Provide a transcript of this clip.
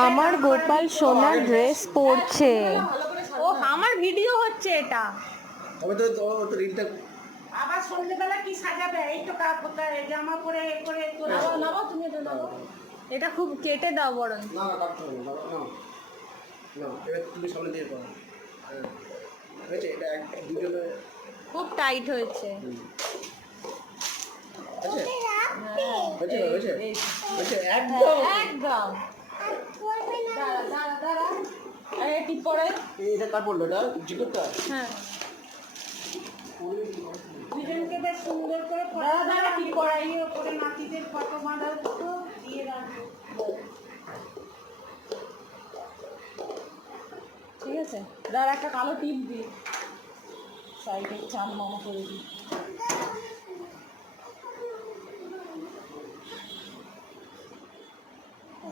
আমার গোপাল সোনা ড্রেস পরছে। ও আমার ভিডিও হচ্ছে এটা। তবে তো তো রিলটা আবার সন্ধ্যেবেলা কি সাজাবে? এই তো জামা পরে করে নাও তুমি তো নাও। এটা খুব কেটে দাও বরং। না না কাটতে হবে না না না এবার তুমি সামনে দিয়ে করো হয়েছে এটা এক দুজনে খুব টাইট হয়েছে। হয়েছে হয়েছে হয়েছে একদম একদম। দাঁড়া আরে টিপ পরে এটা কাট পড়লো এটা জিগরটা হ্যাঁ দুজনকে বেশ সুন্দর করে দাঁড়া টিপ পরাই ওপরে নাতিদের ফটো বাঁধা তো দিয়ে রাখবো। ঠিক আছে দাঁড়া একটা কালো টিপ দিই সাইডে চান মামা করে দিই।